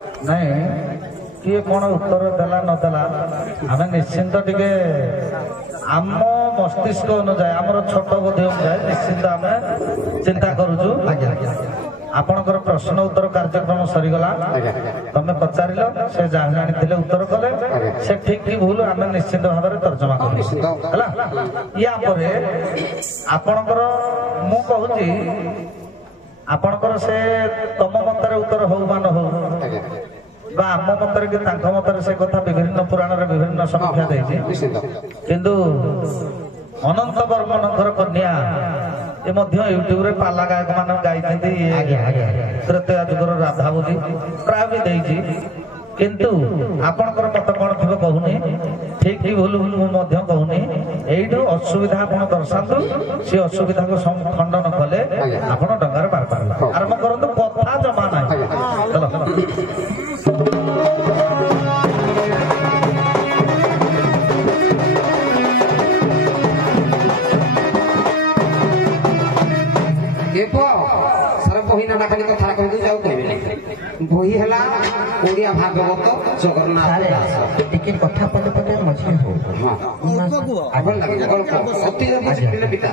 नहीं किए कौन उत्तर देला नदेला आम निश्चिंत टिके आम मस्तिष्क अनुजाई आमर छोट बुद्धि अनुजाई निश्चिंत आम चिंता करुचु आपणकर प्रश्न उत्तर कार्यक्रम सरीगला तमें पचार से जहाँ जानी उत्तर कले से ठीक कि भूल आम निश्चित भाव में तर्जमा कर आपणकर मु कहूँ आपणकर से तम मतर उत्तर हो बा न हो आम मतर कि मतर से कथा विभिन्न पुराण विभिन्न समीक्षा देती किंतु अनंत बर्मनकर कन्या ये यूट्यूब रे पाला गायक मान गाई तृतीय जुगर राधा बोली प्राय भी देती किंतु आपणकर मत कौन थी कहूनी ठीक ही भूल भूल मुझे कहूनी यू असुविधा आप दर्शातु सी असुविधा को खंडन कले आप डंगार पार पार आरंभ करूँ कथा जमा ना चलो बहिना खाली कथा कहते जाऊ कहबे बही हला ओडिया भागवत जगन्नाथ टिके कथा पदे पदे मझे हो हां आगल लागे गल्प अति बुझिले बिता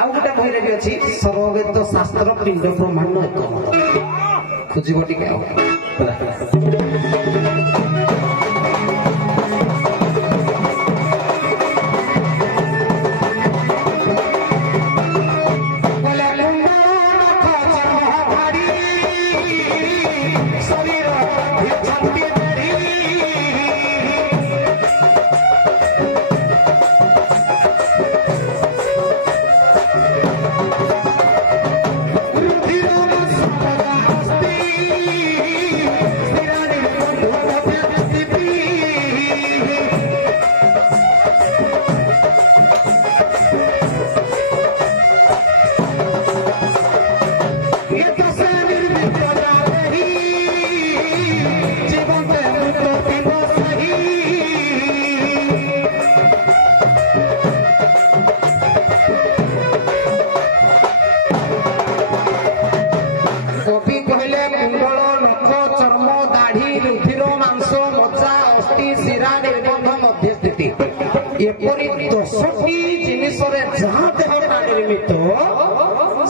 आउ गोटा बही रे अछि सर्ववेद शास्त्र पिंड ब्रह्मांड खोजिबो टिके आउ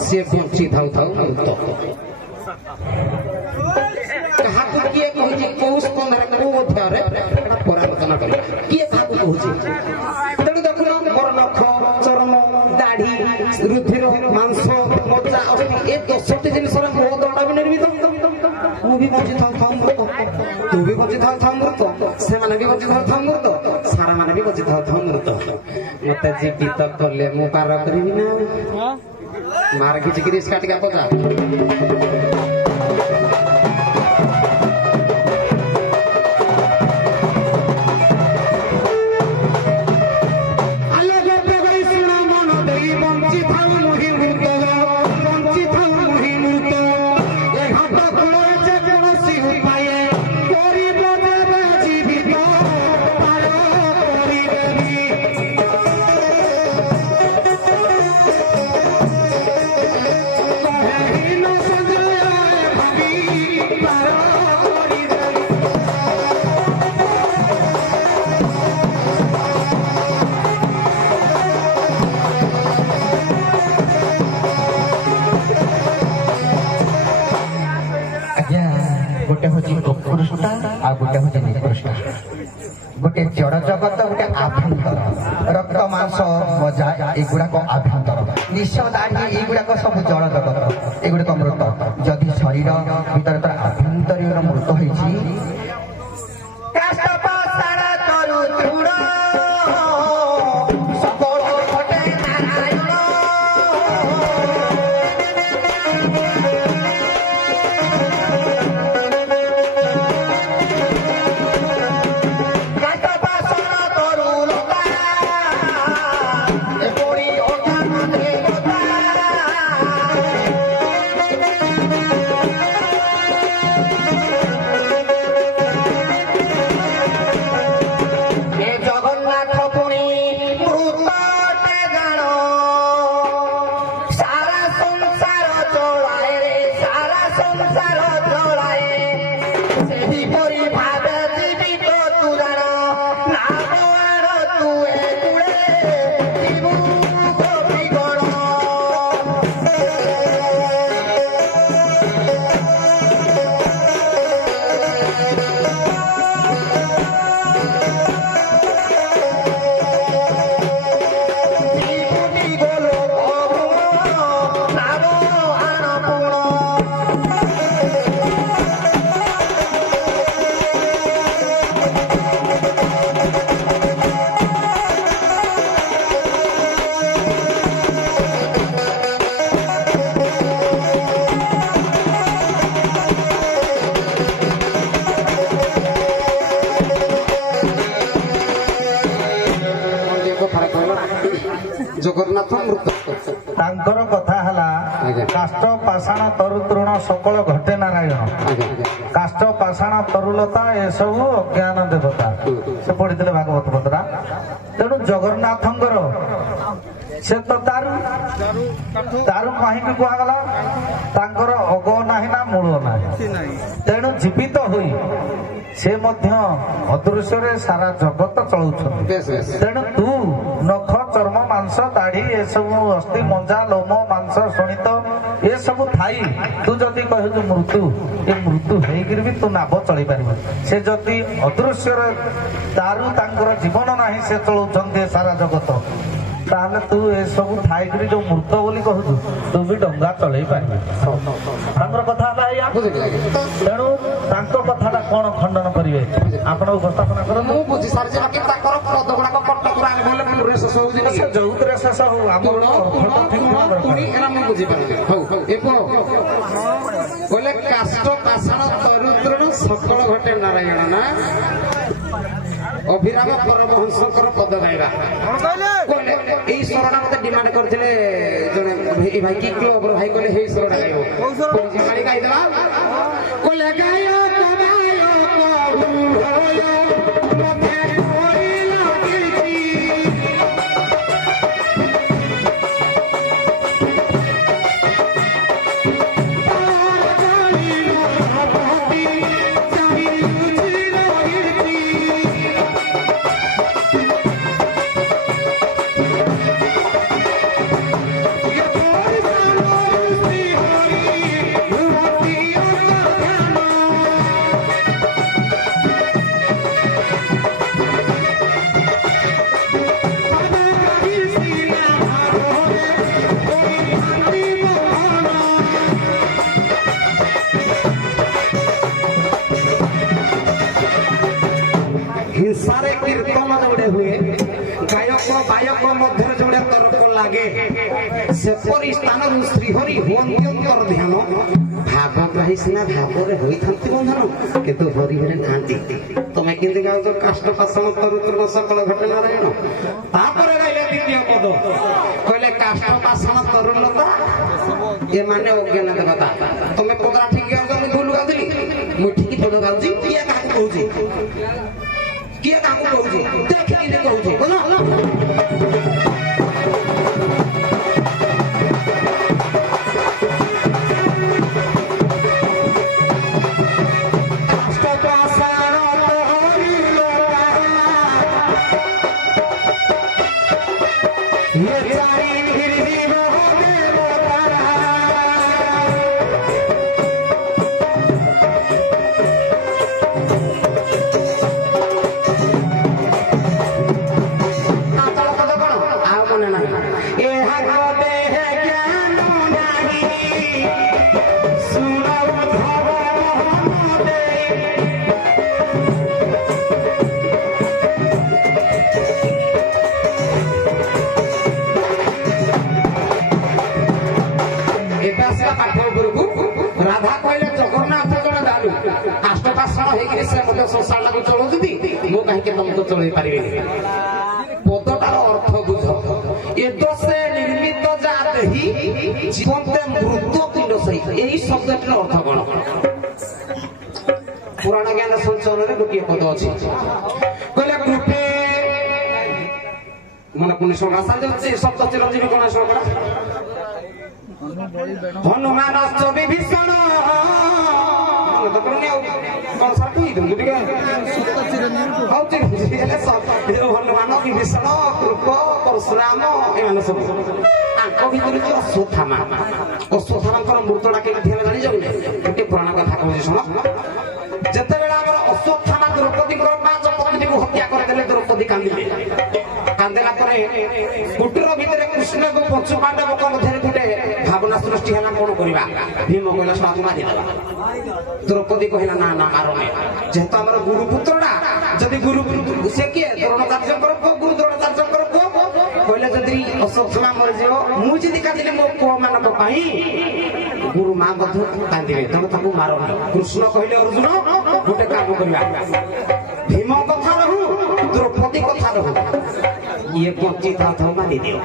से बंची थाउ थाउ मृत कहा को किए कहछि कोस पंधरा को अध्याय रे परालोचना करी किए काको कहछि तेणु देखुन मोर नख चर्म दाढ़ी रुधिर मांस मज्जा अस्थि ए 10टी जिनिस रे मोह दंड भी निर्मित मु भी बंची थाउ थाउ मृत तू भी बंची थाउ थाउ मृत से माने भी बंची थाउ थाउ मृत सारा माने भी बंची थाउ थाउ मृत मते जीवित करले मु पार करबी ना मार खिच गिरीश काट के पका गोटे जड़ जगत गोटे आभ्यंतर रक्त मांस मजा एगुड़ाक आभ्यंतर निश दाढ़ी एगुड़ाक सब जड़ जगत एगुड़ाक मृत जदि शरीर भीतर आभ्यंतरीण मृत होइछि जगन्नाथ मृत तांकर कथा हला काष्ट पाषाण तरु तृण सकल घटे नारायण काष्ट पाषाण तरुलता ए सब अज्ञान देवता से पढ़ी भागवत पत्रा तेणु जगन्नाथंकर से तो तारु तारु कहीं कहगला तांकर अग नाही ना मूल नाही तेणु जीवित हुई से मध्य अदृश्य सारा जगत चलाउछन तेणु तू नख चर्म मांस दाढ़ी ए सब अस्थि मंजा लोम मांस शोणित ए सब थाई तू जदि कहु मृत्यु ए मृत्यु हेगिर भी तू नाभ चली पारिब से जदि अदृश्य तारु तांकर जीवन नाही से चलाउछन सारा जगत ताहले तू ए सब थाईकरी जो मृत बोली कहू तू भी डंगा चलई पारिबे तांकर कथा या तेणु तांको कथाटा कोन खंडन करिवे आपण उपस्थापन करू मु बुझी सार जे कि ताकर पद गुडा को कट्ट कुरा बोले पुरे शेष हो जे से जौतरे शेष हो आपण पुणी एना मु बुझी पारे हो एको बोले काष्ट पाषाण तरुद्रण सकल घटे नारायण ना अभिराम परमहंसकर पद गाइबा এই সরটা মতে ডিমান্ড করছিলে জনে এই ভাই কি ক্লো অপর ভাই কলে এই সরটা গাইবো পরিচয় মারি গাই দেবা কলে গায়ো কবায়ো কবু হয়ো মতে হইলো কীর্তি हिंसारे कीर्तन जोड़े हुए गायक बायक मध्य जोड़े तर्क लगे सेपरी स्थान श्रीहरि हुअंतर ध्यान भागग्राही सिना भावरे होई थांती बंधन किंतु हरि हरि नांती तमे किंति गाउ तो काष्ट पाषाण तरुतृण सकल घटे नारायण तापर गाइले द्वितीय पद कहले काष्ट पाषाण तरुलता ए माने अज्ञान देवता तमे पदरा ठीक गाउ तो मैं भूल गाउली मु ठीक पद गाउजी किया काकू कहूजी किया काकू कहूजी देख कि कहूजी बोलो राधा कहले जगन्नाथ जड़े दालू काष्ट पाषाण होगी से मत संसार लागू चलाउती मु कहीं तुम तो चल पारि पदटार अर्थ बुझ एदसे निर्मित जात ही जीवंते मृत्यु पिंड सहित यही शब्दटर अर्थ कौन पुराण ज्ञान संचरण गोटे पद अच्छी कहले गोटे मन पुणी शोभा सप्त चिरंजीवी कौन शोभा हनुमान विभीषण କଣ ସାର୍ କହିଦେବୁ ଟିକେ ହଉଛି ହନୁମାନ ବିଭୀଷଣ କୃପ ପରଶୁରାମ ଏମାନେ ସବୁ ତାଙ୍କ ଭିତରେ ଯେ ଅଶ୍ୱତ୍ଥାମାଙ୍କର ମୃତ୍ୟୁଟା କେମିତି ହେଲା ଜାଣିଛ କି ଗୋଟେ ପୁରାଣ କଥା କହୁଛି ଶୁଣ ଯେତେବେଳେ ଆମର ଅଶ୍ୱତ୍ଥାମା ଦ୍ରୌପଦୀଙ୍କର 5 ପତ୍ନୀକୁ ହତ୍ୟା କରିଦେଲେ ଦ୍ରୌପଦୀ କାନ୍ଦିଲେ କାନ୍ଦିଲା ପରେ କୁଟୀର ଭିତରେ କୃଷ୍ଣ ଏବଂ ପଞ୍ଚୁ ପାଣ୍ଡବଙ୍କ ମଧ୍ୟରେ ଗୋଟେ ଭାବନା ସୃଷ୍ଟି ହେଲା କଣ କରିବା ଭୀମ କହିଲା ସ୍ୱାଦ ମାରିଦେବା ଦ୍ରୌପଦୀ କହିଲା ନା ନା ମାରନି ଯେହେତୁ ଆମର ଗୁରୁପୁତ୍ରଟା ଯଦି ଗୁରୁ ସେ କିଏ ଦ୍ରୋଣାଚାର୍ଯ୍ୟଙ୍କର ପୁଅ ଗୁରୁ ଦ୍ରୋଣାଚାର୍ଯ୍ୟଙ୍କର ପୁଅ କହିଲେ ଯଦି ଅଶ୍ୱତ୍ଥାମା ମରିଯିବ ମୁଁ ଯଦି କାନ୍ଦିଲେ ମୋ ପୁଅ ମାନଙ୍କ ପାଇଁ ଗୁରୁ ମା ମଧ୍ୟ କାନ୍ଦିବେ ତେଣୁ ତାକୁ ମାରନି କୃଷ୍ଣ କହିଲେ ଅର୍ଜୁନ ଗୋଟେ କାମ କରିବା ଭୀମ କଥା ରହୁ ଦ୍ରୌପଦୀ କଥା ରହୁ ଇଏ ବଞ୍ଚି ଥାଉ ମାରିଦିଅ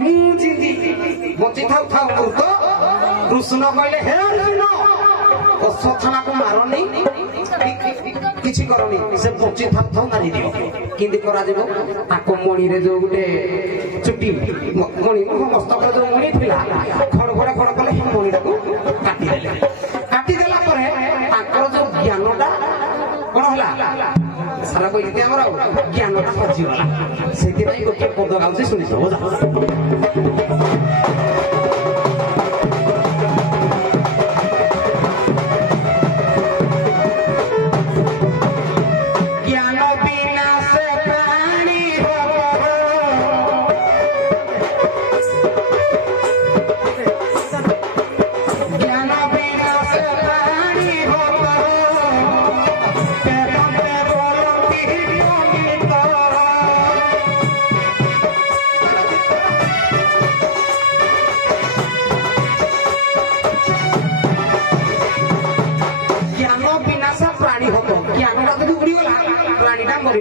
ମୁଁ ଯେମିତି ବଞ୍ଚି ଥାଉ ମୃତ କୃଷ୍ଣ କହିଲେ ହେ ଅର୍ଜୁନ ଅଶ୍ୱତ୍ଥାମାକୁ ମାରନି କିଛି କରନି ସେ ବଞ୍ଚି ଥାଉ ମାରିଦିଅ କେମିତି କରାଯିବ ତାଙ୍କ ମଣିରେ ଯୋଉ ଗୋଟେ ଚୁଟି ମଣି ମସ୍ତକରେ ଯୋଉ ମଣି ଥିଲା ଖଡ କଲେ ସେ ମଣିଟାକୁ କାଟିଦେଲା ପରେ ତାଙ୍କର ଯୋଉ ଜ୍ଞାନଟା କଣ ହେଲା ସାରା କହିଲି ଆମର ଜ୍ଞାନଟା ହଜିଗଲା ସେଥିପାଇଁ ଗୋଟେ ପଦ ଗାଉଛି ଶୁଣିଥିବ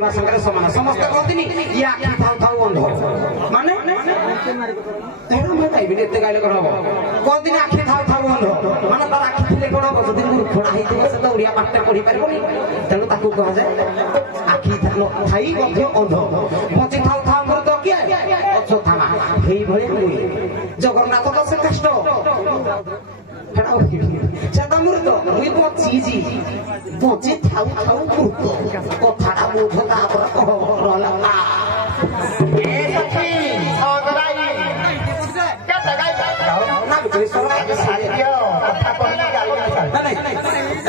ସାଙ୍ଗରେ ସମାନ ସମସ୍ତେ କହନ୍ତିନି ଇଏ ଆଖି ଥାଉ ଅନ୍ଧ ମାନେ ଏତେ ଗାଇଲେ କଣ ହବ କହନ୍ତିନି ଆଖି ଥାଉ ଅନ୍ଧ ମାନେ ତାର ଆଖି ଥିଲେ କଣ ହବ ଯଦି ଫୋଡା ହେଇଥିବ ସେ ତ ଓଡିଆ ପାଠଟା ପଢି ପାରିବନି ତେଣୁ ତାକୁ କୁହାଯାଏ ଆଖି ଥାଇ ମଧ୍ୟ ଅନ୍ଧ ବଞ୍ଚି ଥାଉ ମୃତ କିଏ ଅଶ୍ୱତ୍ଥାମା ଏଇଭଳି ହୁଏ ଜଗନ୍ନାଥ ତ ସେ କଷ୍ଟ ମୃତ ମୁଇଁ ବଞ୍ଚିଛି ବଞ୍ଚି ଥାଉ ମୃତ କଥାଟା ବୁଝ ତାପରେ ରହିଲା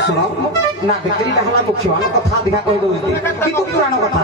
ଶୁଣ ନା ବିକ୍ରିଟା ହେଲା ମୁଖ୍ୟ ଆମେ କଥା ଅଧିକା କହିଦଉଛନ୍ତି କିନ୍ତୁ ପୁରାଣ କଥା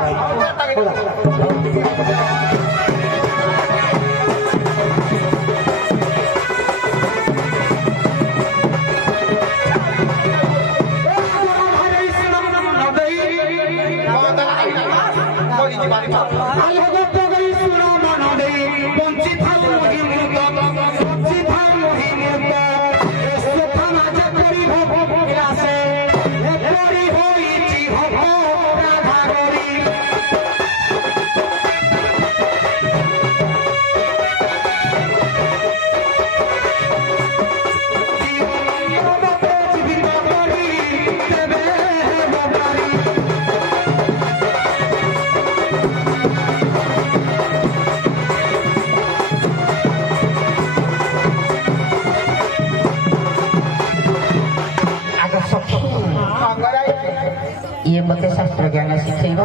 मते शास्त्र ज्ञान शिखेब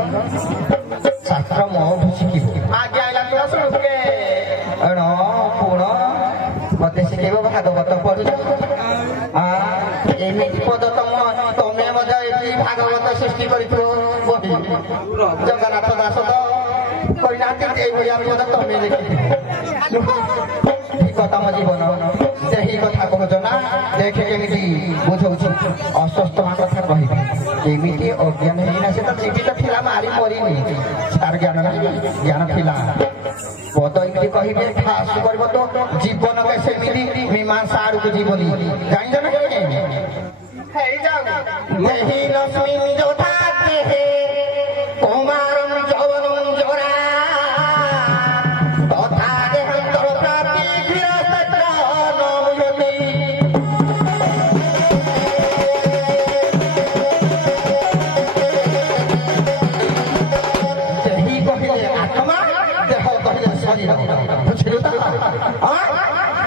शास्त्र मोठू शिखिब आगे आइला तो सुनके अण पुण मते शिखेब भागवत पढु एमिति पद तमे मजा एति भागवत सृष्टि करितो बहि जगन्नाथ दास तो करिनाते एई भलिया पद तमे लिखि कथा म जीवन ସେହି କଥା କହୁଛ ନା ଦେଖେ କେମିତି ବୁଝଉଛି ଅସ୍ୱସ୍ଥମା କଥା କହିବି ଏମିତି ଅଜ୍ଞାନ ହେଇନା ସେ ତ ଜୀବିତ ଥିଲା ମାରି ମରିନି ତାର ଜ୍ଞାନ ଜ୍ଞାନ ଥିଲା ପଦ ଏମିତି କହିବେ ଖାସ କରିବ ତ ଜୀବନ ସେମିତି ମୀମାଂସା ଆଡ଼କୁ ଯିବନି ଜାଣିଛ ନା ହେଇଯାଉ ଦେହି ଲକ୍ଷ୍ମୀ ଯୋଧା ଦେହେ କୁମାରଂ ଯୌବନଂ ଜରା ତଥା ଦେହନ୍ତର ପ୍ରାପ୍ତି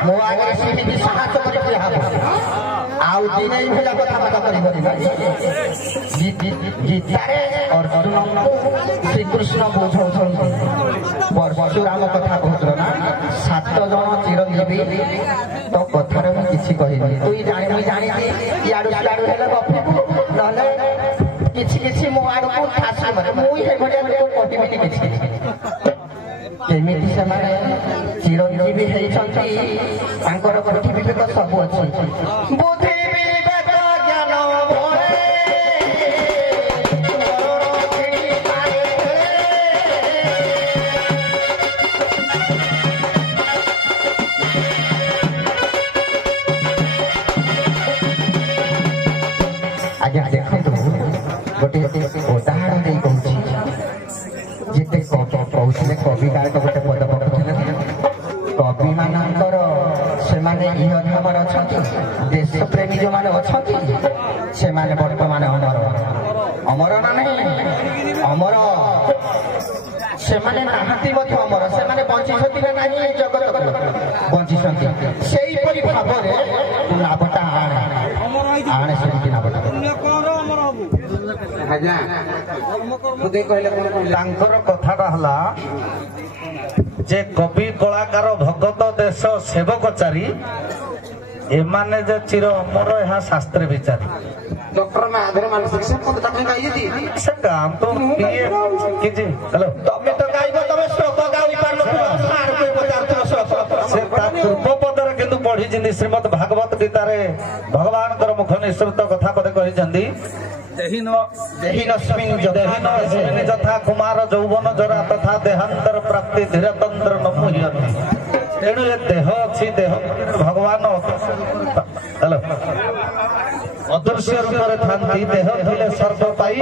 मो आगे सेमती साहस कर आउ दिन भला कथा गीतारे अर्जुन श्रीकृष्ण बुझाऊँ परशुराम कथा कहूल ना 7 जन चिरंजीवी तो कथार मुझे कहनी तुई जानी जानी इाड़ू सियाड़ू हेले गपिबू ना किसी मो आड़ को ठासु मुझे कहबिनी किसी केमिति से चिरंजीवी होती कोटि विवेक सब अच्छी बुद्धि विवेक ज्ञान आज्ञा देखो गोटे उदाहरण नहीं कहूँ जिते कहते कविकार गोटे पद पकुले कवि मानकर से इहधामर अच्छा देश प्रेमी जो मैंने अच्छा से बर्तमान अमर अमर ना नहीं अमर से अमर से बंची ना जगत बंची भाव में नाबटा आणे से नाबटा कथाटा हला जे कवि कलाकार भगत देश सेवक चारी एमाने जे चिर अमर यह शास्त्र विचारी डॉक्टर माधुर मानसिक से पद तक गाई दी से काम तो किए किछि हेलो तमे तो गाइबो तमे श्लोक गाई पारनो सार को पदार्थ श्लोक से ता पूर्व पदर किंतु पढ़ी जिंदी श्रीमद् भागवत गीता रे भगवान कर मुख निसृत कथा पदे कहि जंदी देहिनस्मिन् यथा कुमार यौवन जरा तथा देहांतर प्राप्ति धीरतंत्र न मुह्यति तेणु ये देह अच्छी देह भगवान हेलो अदृश्य रूप थांती देह थिले सर्प पाई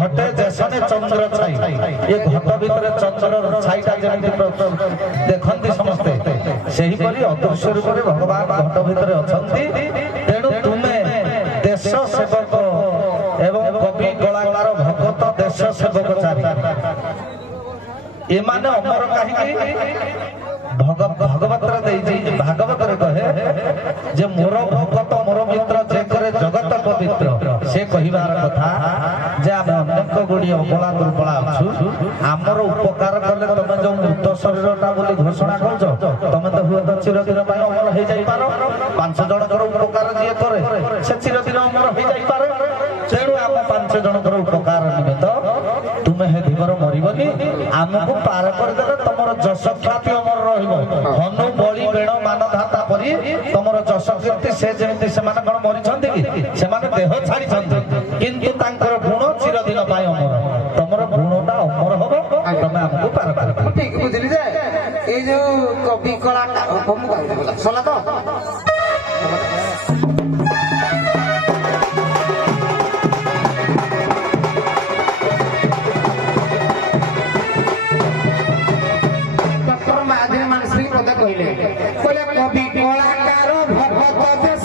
घटे जैसने चंद्र छाई ये घट भितर चंद्र छाईटा जेमिति देखंती समस्ते सेही परि अदृश्य रूप रे भगवान घट भितर अछंती तेणु तुमे देश सेवक एवं कवि कलाकार भगत देश सेवक चारी एमाने अमर कहीं भगवत भागवत कहे जे मोर भगत मोर मित्र जे करे जगत पवित्र से कहिबार कथा जे आम अनेक गुड़ी अबला दुर्बला अछु आमर उपकार कले तमे जो मृत शरीरटा बोली घोषणा करछ तमे तो हुए तो चिरदिन पाई अमर हो जाई पारो 5 जनकर उपकार जे करे से चिरदिन अमर हो जाई पारो तेणु आम 5 जनकर उपकार निमित्त तुमे हे दिवर मरिबनी आमको पार कर देले तमर जश ख्याति अमर रहिबो हनु बळी बेण मानधाता परि तमर जश कीर्ति से जेमिति से माने कोन मरि छन्ति कि से माने देह छाडी छन्ति किंतु तांकर गुण चिरदिन पाई अमर तमर गुणटा अमर होबो तमे आमको पार कर ठीक बुझली जे ए जो कवि कलाकार कम गाई सला तो कवि कलाकार भगत देश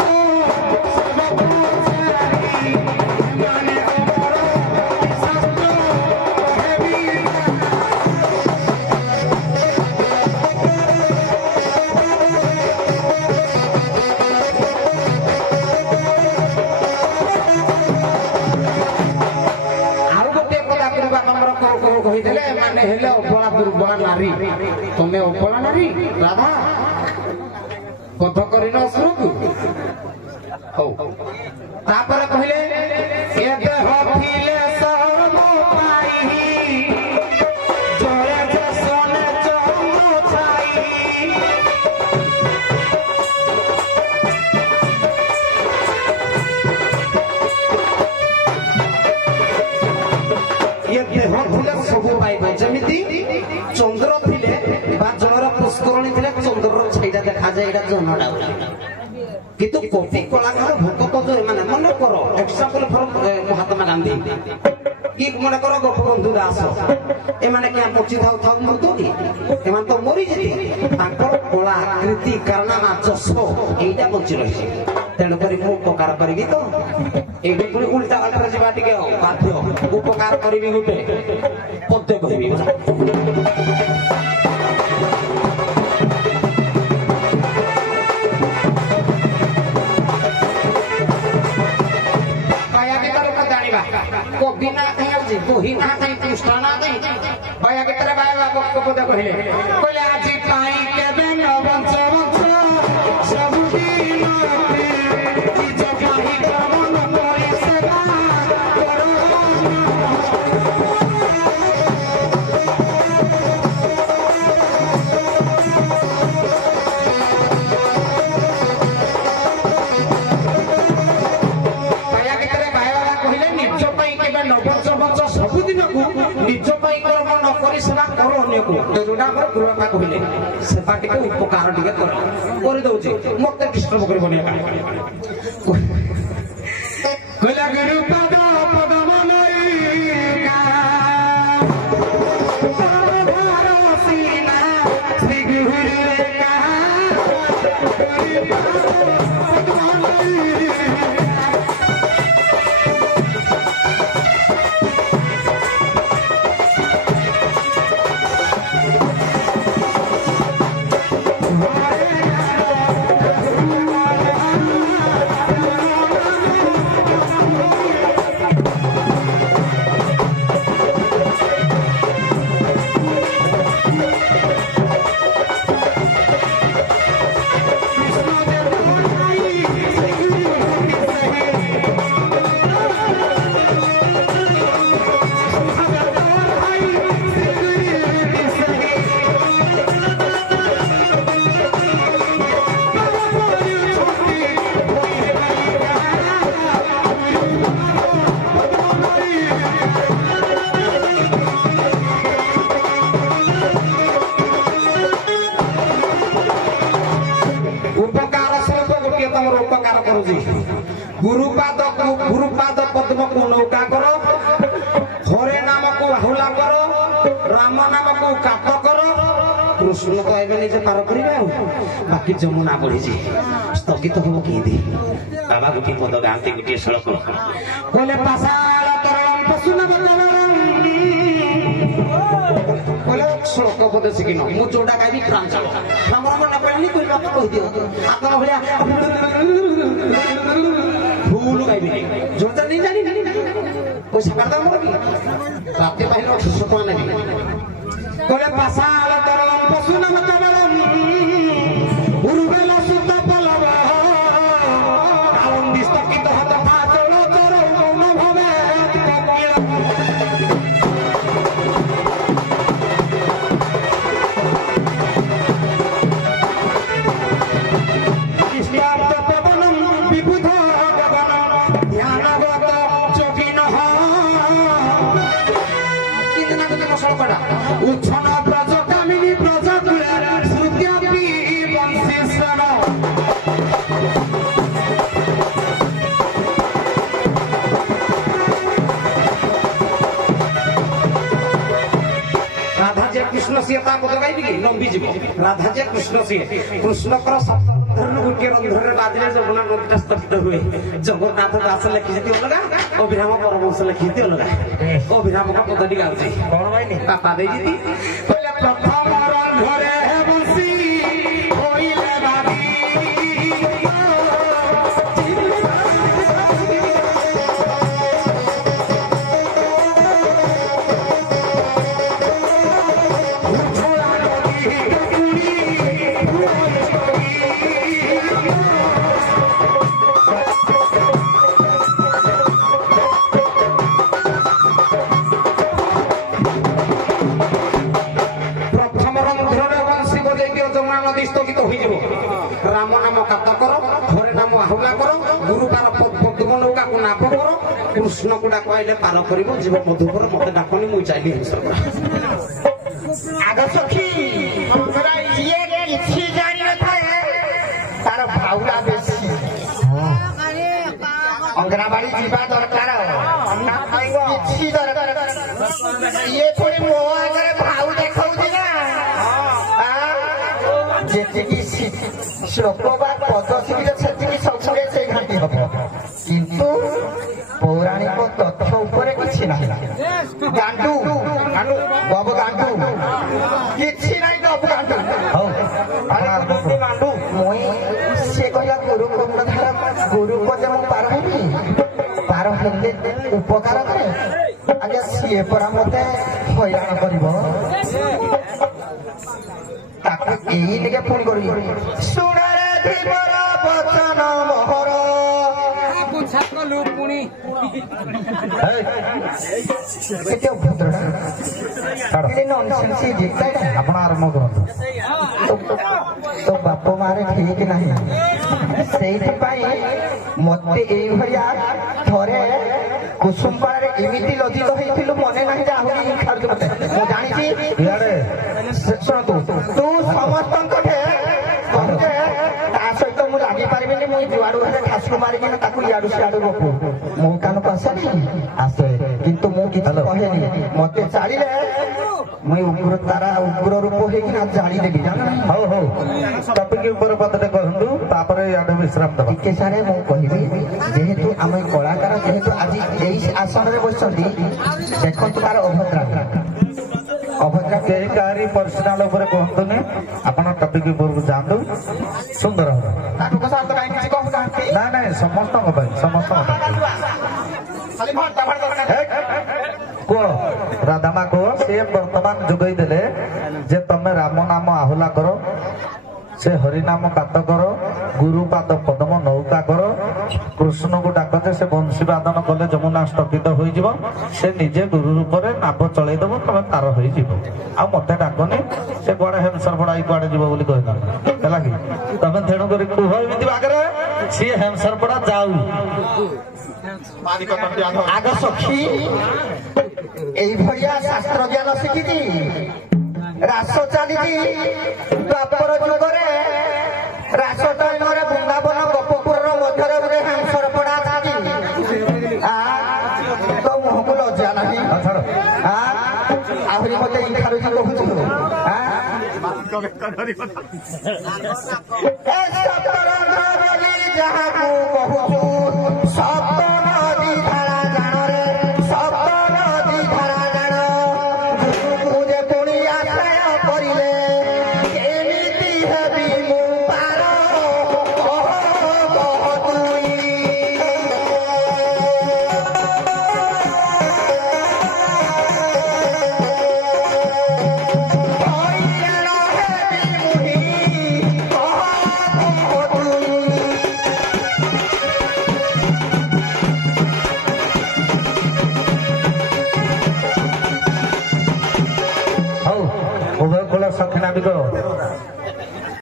हेले उपला दुर्बला नारी तुमे उपला नारी राधा कथ करिन असुरकु हो तापर कहले ए देह थिले शर्म पाई जोरे जसने चमु छाई ये देह थिले सब पाइबो जेमिति चंद्र थिले बा जलर पुष्करणी थिले चंद्रर छाईटा देखा जाय एटा जनडा किंतु कवि कलाकार भगत जो माने मन करो एग्जांपल फॉर महात्मा गांधी कि मन करो गोपबंधु दास ए माने क्या पची थाउ थाउ मरतो कि ए मान तो मरि जेति तांकर कला कृति कारनामा जसो एटा बंची रही तेणु करी मु उपकार करबी तो एबे पुनी उल्टा अल्टर जिबा टिके बाध्य उपकार करबी गुटे पद्य कहबी कवि ना कहीं आउची बही ना कहीं पृष्ठ ना कहीं बाया केतरे बाया बाबा पद कहले कहले आज पाई केबे न बंच बंच सब दिन की जगाही करम करे सेवा करो सबुदिन को निज कर्म न करी सेवा कर अन्य को जोटा गुरुबापा कहले सेवा टी उपकार टी कर दौचे मत डिस्टर्ब कर गुरुपद पदम गुरुपाद पद्म को नौका करो हरे नाम को आहुला करो राम नाम को काट करो कृष्ण तो एबे निजे पार करिबे बाकी जमुना बढ़ी स्थगित हम कि बाबा गुटी पद गांती गुटी सड़क कहले पासाल तरम पशुन कहले सड़क पद सिकिन मु जोडा गाबी प्रांचल हमर मन पड़नी कोई बात कह दियो आपन भलिया फूल गाइबी जोरदार नहीं जानी पैसा कर दो मोर रात पहले 800 टका नेबी कोले पासाल तरम पशुन मतबलम उरुबेल सुत पलव कालम दिस्तकित हत फाचल चर मौन भवे कपिल इष्टार्थ पवनम विबुध उच्छन ब्रज कामिनी ब्रज श्रुत्यपि वंशीश्वर राधा जे कृष्ण से ता पद गाइबी कि लंबी जीव राधा जे कृष्ण से कृष्ण कर शब्द धरन गुटे रंधर बादिले जमुना नदीटा स्थगित हुए जगन्नाथ दास लिखिति अलगा अभिराम परमहंस लिखिति अलगा अभिराम का पदटी गाउची कोन भाई पापा दे जीती पहले प्रथम रंधरे बंसी होइले बादी स्थगित हो राम नाम कात कर हरे नाम आहुला कर गुरुपार पद्म नौका को नाप कर कृष्ण को डाक आइले पार कर जीव मधुपर मत डाकनी मुझे चाहिए आग सखी ये किसी जानी न था तार भावना बेसी अंगनाबाड़ी जीवा दरकार किसी दरकार ये थोड़ी मो आगे भाव देखाउछि ना जेतिकी श्लोक बा पद शिखिले सेतिकी सबुले से घाटी हबो किंतु पौराणिक तथ्य ऊपर किछि नाही गांडू बाबू गांडू किछि नाही बाबू गांडू अरे गुरुजी मांडू मोई से कहला गुरु को धार गुरु को जम पार हेबी पार हेले उपकार करे ଆଜ୍ଞା ସିଏ ପରା ମତେ ହଇରାଣ କରିବ ତାକୁ ଏଇ ଟିକେ ଫୋନ କରିବି ଶୁଣରେ ଧୀବର ବଚନ ମୋହର କେତେ ଅଭଦ୍ରଟା ଆପଣ ଆରମ୍ଭ କରନ୍ତୁ ତ ବାପ ମାରେ ଠିକ ନାହିଁ ସେଇଥିପାଇଁ ମତେ ଏଇଭଳିଆ ଥରେ କୁସୁମପାଳରେ ଏମିତି ଲଜ୍ଜିତ ହେଇଥିଲୁ ମନେ ନାହିଁ ଯେ ଆହୁରି ଖାଉଛୁ ମତେ ମୁଁ ଜାଣିଛି ଶୁଣନ୍ତୁ ତୁ ସମସ୍ତଙ୍କ କହୁଛେ ତା ସହିତ ମୁଁ ଲାଗିପାରିବିନି ମୁଁ ଯୁଆଡୁ ହେଲେ ଠାସକୁ ମାରିକିନା ତାକୁ ଇଆଡୁ ସିଆଡୁ ରଖୁ ମୋ କାନକୁ ଆସେନି ଆସେ କିନ୍ତୁ ମୁଁ କିଛି କହେନି ମତେ ଚାଳିଲେ ମୁଁ ଉଗ୍ର ତାରା ଉଗ୍ର ରୂପ ହେଇକିନା ଜାଣିଦେବି ଜାଣ ହଉ ହଉ ଟପିକ ଉପରେ ପଦଟେ କହନ୍ତୁ ତାପରେ ଇଆଡେ ବିଶ୍ରାମ ଦେବା ଟିକେ ସାରେ ମୁଁ କହିବି ଯେହେତୁ ଆମେ କଳାକାର ଯେହେତୁ ଆଜି ଏଇ ଆସନରେ ବସିଛନ୍ତି ଦେଖନ୍ତୁ ତାର ଅଭଦ୍ରା କେହି କାହାରି ପର୍ସନାଲ ଉପରେ କୁହନ୍ତୁନି ଆପଣ ଟପିକ ଉପରକୁ ଯାଆନ୍ତୁ ସୁନ୍ଦର ହବ ନାଇଁ ନାଇଁ ସମସ୍ତଙ୍କ ପାଇଁ କୁହ ରାଧାମା କୁହ ସିଏ ବର୍ତ୍ତମାନ ଯୋଗେଇ ଦେଲେ ଯେ ତମେ ରାମ ନାମ ଆହୁଲା କର ସେ ହରିନାମ କାତ କର ଗୁରୁ ପାଦ ପଦମ ନୌକା କର କୃଷ୍ଣକୁ ଡାକ ଯେ ସେ ବଂଶୀ ବାଦନ କଲେ ଯମୁନା ସ୍ଥଗିତ ହୋଇଯିବ ସେ ନିଜେ ଗୁରୁ ରୂପରେ ନାବ ଚଳେଇ ଦବ ତମେ ତାର ହେଇଯିବ ଆଉ ମତେ ଡାକନି ସେ କୁଆଡେ ହେମସର ପଡାଇ କୁଆଡେ ଯିବ ବୋଲି କହିଲା ହେଲା କି ତମେ ତେଣୁ କରି କୁହ ଏମିତି ବାଗରେ ସିଏ ହେମସର ପଡା ଯାଉ ଆଗ ସଖୀ ଏଇଭଳିଆ ଶାସ୍ତ୍ର ଜ୍ଞାନ ଶିଖିଛି ରାସ ଚାଲିଛି ଦ୍ୱାପର ଯୁଗରେ ରାସ ଟାଇମରେ ବୃନ୍ଦାବନ ଗୋପପୁରର ମଧ୍ୟରେ ଗୋଟେ ହେମସର ପଡା ଅଛି ତ ମୁହଁକୁ ଲଜ୍ଜା ନାହିଁ ଆହୁରି ମତେ ଇଂରାଜୀ କହୁଛୁ ଯାହାକୁ କହୁଛୁ